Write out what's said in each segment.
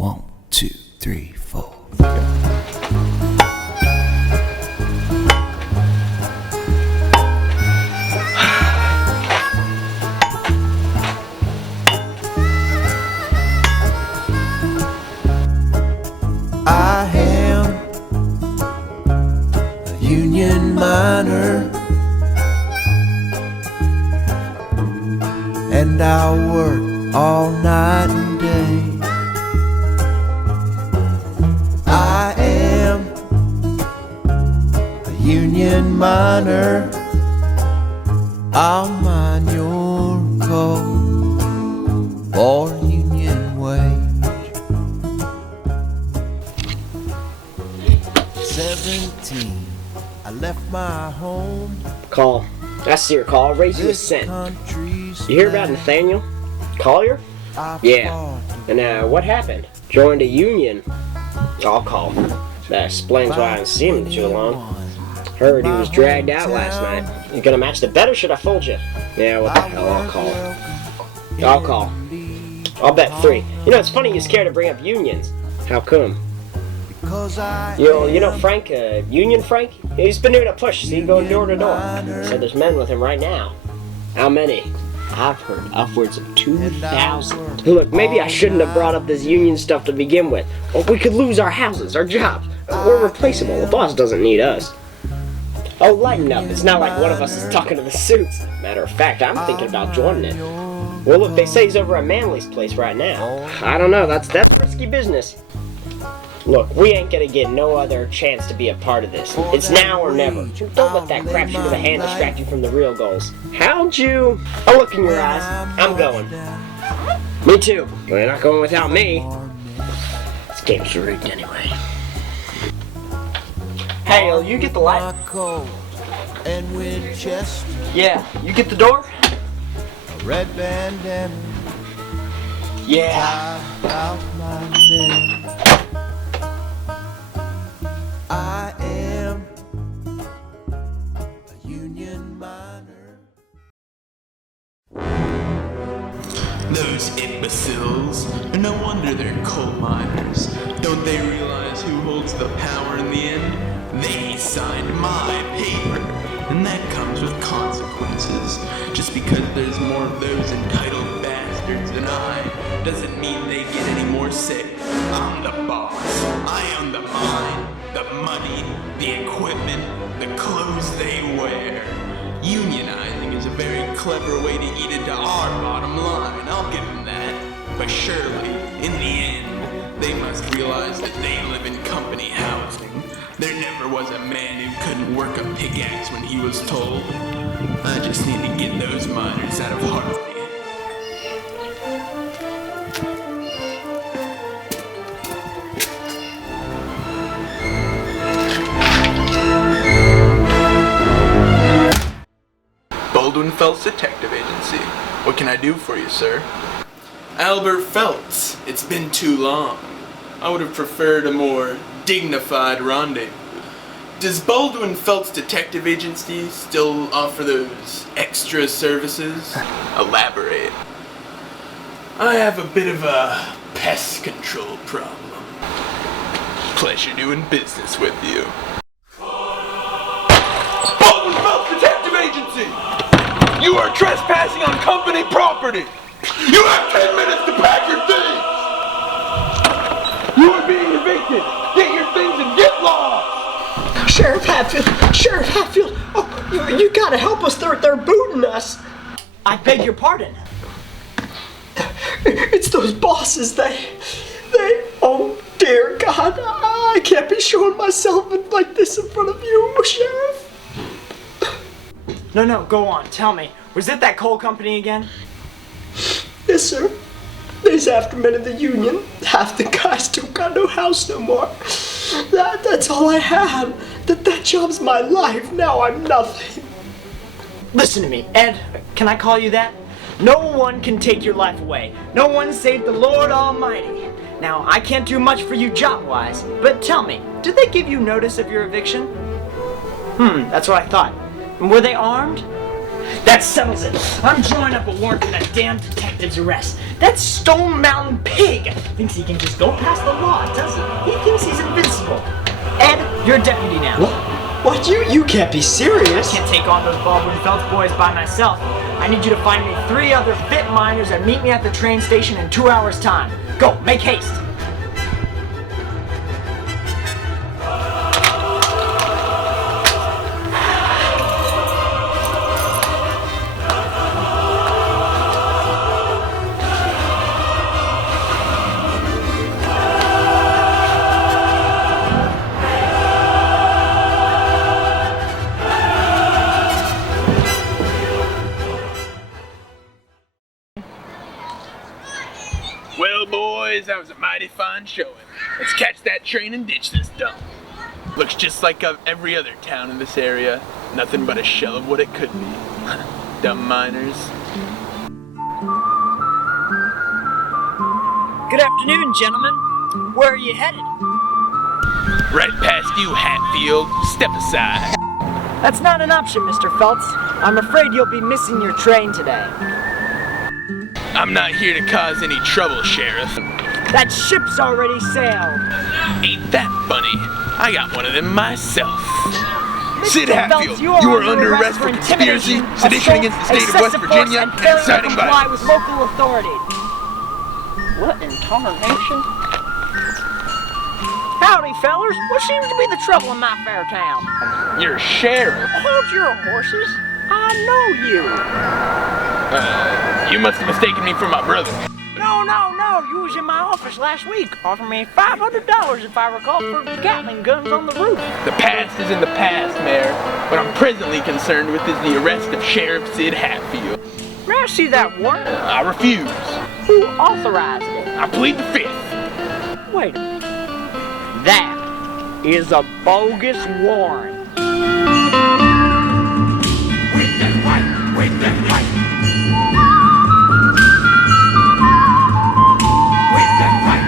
1, 2, 3, 4. I am a union miner, and I work all night and day. I am a union miner, I'll mine your coal for union wage. 17, I left my home. Call. That's your call. I'll raise you a cent. You hear about Nathaniel? Collier? Yeah. And what happened? Joined a union. I'll call. That explains why I haven't seen him too long. Heard he was dragged out last night. You gonna match the bet or should I fold you? Yeah, what the hell, I'll call. I'll call. I'll bet 3. You know, it's funny you're scared to bring up unions. How come? You know Frank, Union Frank? He's been doing a push, so he's going door to door. Said there's men with him right now. How many? I've heard upwards of 2,000. Look, maybe I shouldn't have brought up this union stuff to begin with. Well, we could lose our houses, our jobs. We're replaceable. The boss doesn't need us. Oh, lighten up. It's not like one of us is talking to the suits. Matter of fact, I'm thinking about joining it. Well, look, they say he's over at Manley's place right now. I don't know. That's risky business. Look, we ain't gonna get no other chance to be a part of this. It's now or never. Don't let that crapshoot of a hand distract you from the real goals. How'd you? A look in your eyes. I'm going. Me too. Well, you're not going without me. This game's rigged anyway. Hey, you get the light? Yeah, you get the door? Red bandana. Yeah. I am a union miner. Those imbeciles. No wonder they're coal miners. Don't they realize who holds the power in the end? They signed my paper. And that comes with consequences. Just because there's more of those entitled bastards than I doesn't mean they get any more say. I'm the boss. I own the mine, the money, the equipment, the clothes they wear. Unionizing is a very clever way to eat into our bottom line, I'll give them that. But surely, in the end, they must realize that they live in company housing. There never was a man who couldn't work a pickaxe when he was told. I just need to get those miners out of Hartley. Baldwin Felts Detective Agency. What can I do for you, sir? Albert Felts. It's been too long. I would have preferred a more dignified rendezvous. Does Baldwin Felts Detective Agency still offer those extra services? Elaborate. I have a bit of a pest control problem. Pleasure doing business with you. Baldwin Felts Detective Agency! You are trespassing on company property! You have 10 minutes to pack your things! You are being evicted! Get your things and get lost! Sheriff Hatfield! Oh, you gotta help us, they're booting us! I beg your pardon. It's those bosses, they, oh dear God, I can't be showing myself like this in front of you, Sheriff. No, go on, tell me. Was it that coal company again? Yes, sir. They's after men in the union. Half the guys don't got no house no more. That's all I had. That job's my life. Now I'm nothing. Listen to me, Ed. Can I call you that? No one can take your life away. No one save the Lord Almighty. Now, I can't do much for you job-wise, but tell me, did they give you notice of your eviction? That's what I thought. Were they armed? That settles it. I'm drawing up a warrant for that damn detective's arrest. That Stone Mountain pig thinks he can just go past the law, does he? He thinks he's invincible. Ed, you're deputy now. What? You can't be serious. I can't take on those Baldwin Phelps boys by myself. I need you to find me 3 other fit miners and meet me at the train station in 2 hours' time. Go, make haste. Well, boys, that was a mighty fine showing. Let's catch that train and ditch this dump. Looks just like every other town in this area. Nothing but a shell of what it could be. Dumb miners. Good afternoon, gentlemen. Where are you headed? Right past you, Hatfield. Step aside. That's not an option, Mr. Phelps. I'm afraid you'll be missing your train today. I'm not here to cause any trouble, Sheriff. That ship's already sailed. Ain't that funny? I got one of them myself. Mr. Sid Hatfield, Phelps, you are under arrest for conspiracy, sedition against the state of West Virginia, and inciting violence. With local authority. What in tarnation? Howdy, fellers. What seems to be the trouble in my fair town? You're Sheriff. Hold your horses. I know you. You must have mistaken me for my brother. No. You was in my office last week, offering me $500 if I recall for Gatling guns on the roof. The past is in the past, Mayor. What I'm presently concerned with is the arrest of Sheriff Sid Hatfield. May I see that warrant? I refuse. Who authorized it? I plead the fifth. Wait a minute. That is a bogus warrant. Wait that fight! Wait that fight! Wait that fight!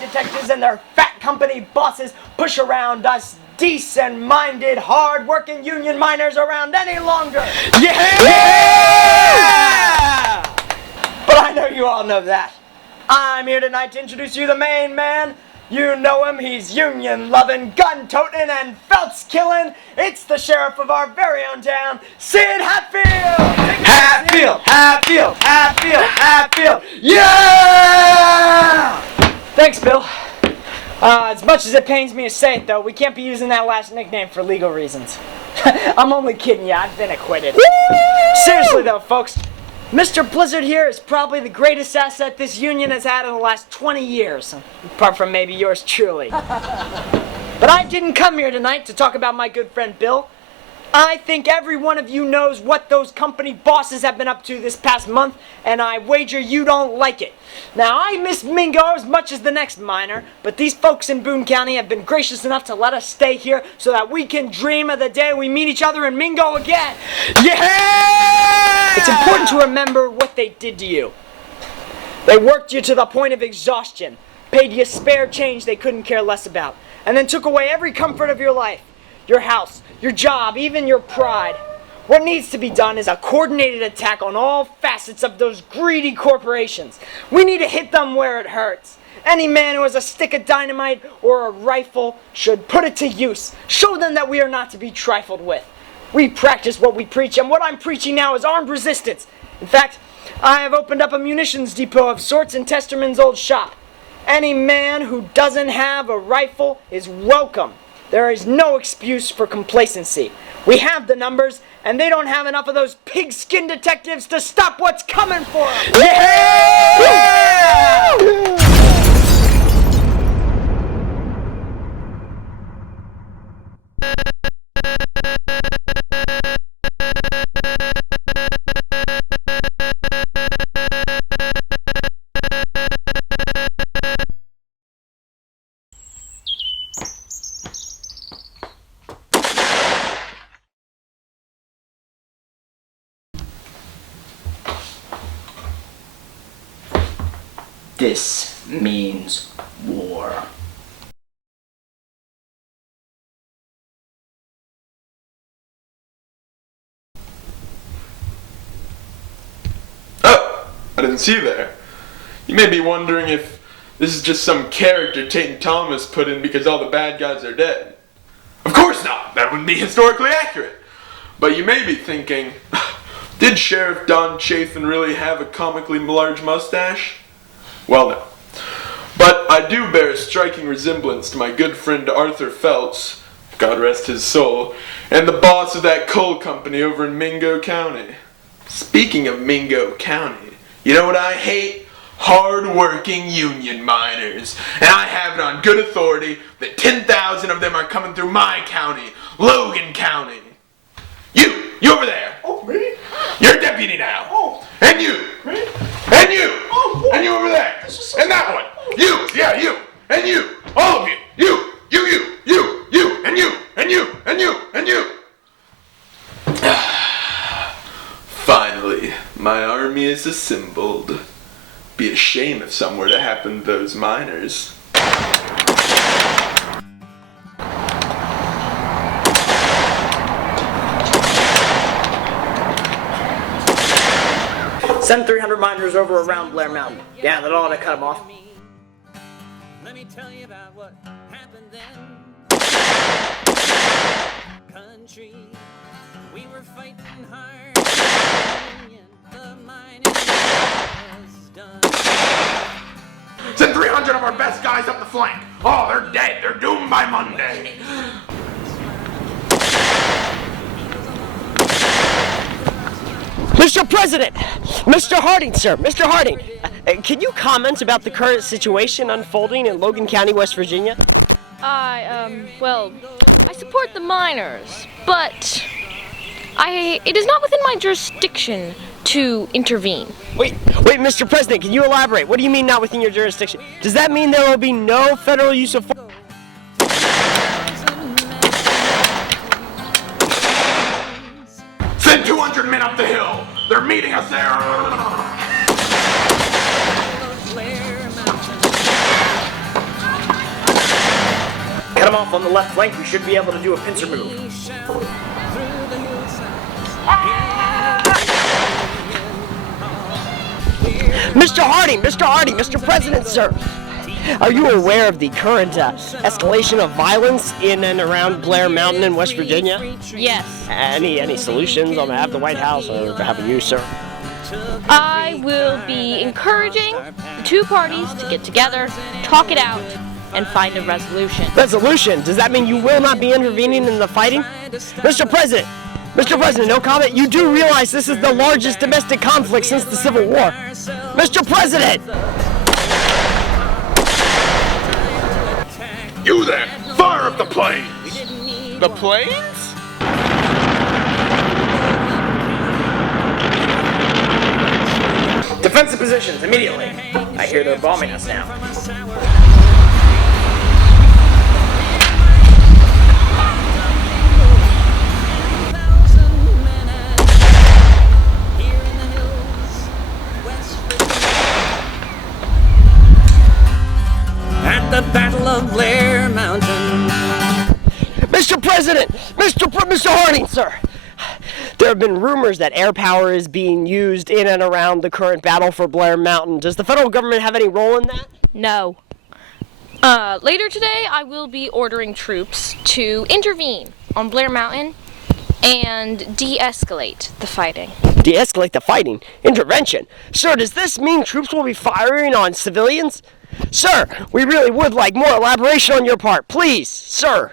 Detectives and their fat company bosses push around us decent-minded, hard-working union miners around any longer. Yeah! But I know you all know that. I'm here tonight to introduce you the main man. You know him, he's union-loving, gun-toting, and Phelps-killing. It's the sheriff of our very own town, Sid Hatfield! Hatfield! Yeah! Thanks, Bill. As much as it pains me to say it, though, we can't be using that last nickname for legal reasons. I'm only kidding you, I've been acquitted. Seriously, though, folks, Mr. Blizzard here is probably the greatest asset this union has had in the last 20 years, apart from maybe yours truly. But I didn't come here tonight to talk about my good friend Bill. I think every one of you knows what those company bosses have been up to this past month, and I wager you don't like it. Now, I miss Mingo as much as the next miner, but these folks in Boone County have been gracious enough to let us stay here so that we can dream of the day we meet each other in Mingo again. Yeah! It's important to remember what they did to you. They worked you to the point of exhaustion, paid you spare change they couldn't care less about, and then took away every comfort of your life. Your house, your job, even your pride. What needs to be done is a coordinated attack on all facets of those greedy corporations. We need to hit them where it hurts. Any man who has a stick of dynamite or a rifle should put it to use. Show them that we are not to be trifled with. We practice what we preach, and what I'm preaching now is armed resistance. In fact, I have opened up a munitions depot of sorts in Testerman's old shop. Any man who doesn't have a rifle is welcome. there is no excuse for complacency. We have the numbers, and they don't have enough of those pigskin detectives to stop what's coming for them. Yeah! This means war. Oh, I didn't see you there. You may be wondering if this is just some character Tate and Thomas put in because all the bad guys are dead. Of course not. That wouldn't be historically accurate. But you may be thinking, did Sheriff Don Chafin really have a comically large mustache? Well, no. But I do bear a striking resemblance to my good friend Arthur Phelps, God rest his soul, and the boss of that coal company over in Mingo County. Speaking of Mingo County, you know what I hate? Hard-working union miners. And I have it on good authority that 10,000 of them are coming through my county, Logan County. You over there. Oh, me? You're deputy now. Oh. And you. Me? And you. Oh, And you over there. And that one. You. Yeah, you. And you. All of you. You. And you. And you. And you. And you. Finally, my army is assembled. Be a shame if something were to happen to those miners. Send 300 miners over around Blair Mountain. Yeah, that ought to cut them off. Let me tell you about what happened then. Country, we were fighting hard. The mining was done. Send 300 of our best guys up the flank. Oh, they're dead. They're doomed by Monday. Mr. President! Mr. Harding, sir! Mr. Harding! Can you comment about the current situation unfolding in Logan County, West Virginia? Well, I support the miners, but it is not within my jurisdiction to intervene. Wait, Mr. President, can you elaborate? What do you mean not within your jurisdiction? Does that mean there will be no federal use of force? Send 200 men up the hill. They're meeting us there. Blair Mountain. Cut them off on the left flank. We should be able to do a pincer move. We shout through the hillsides. Mr. Harding, Mr. President, sir! Are you aware of the current escalation of violence in and around Blair Mountain in West Virginia? Yes. Any solutions on behalf of the White House or behalf of you, sir? I will be encouraging the two parties to get together, talk it out, and find a resolution. Resolution? Does that mean you will not be intervening in the fighting? Mr. President, no comment. You do realize this is the largest domestic conflict since the Civil War. Mr. President! You there! Fire up the planes! The planes? Defensive positions, immediately. I hear they're bombing us now. At the Battle of Blair Mountain. Mr. President! Mr. Harding, sir! There have been rumors that air power is being used in and around the current battle for Blair Mountain. Does the federal government have any role in that? No. Later today, I will be ordering troops to intervene on Blair Mountain and de-escalate the fighting. De-escalate the fighting? Intervention? Sir, does this mean troops will be firing on civilians? Sir, we really would like more elaboration on your part. Please, sir.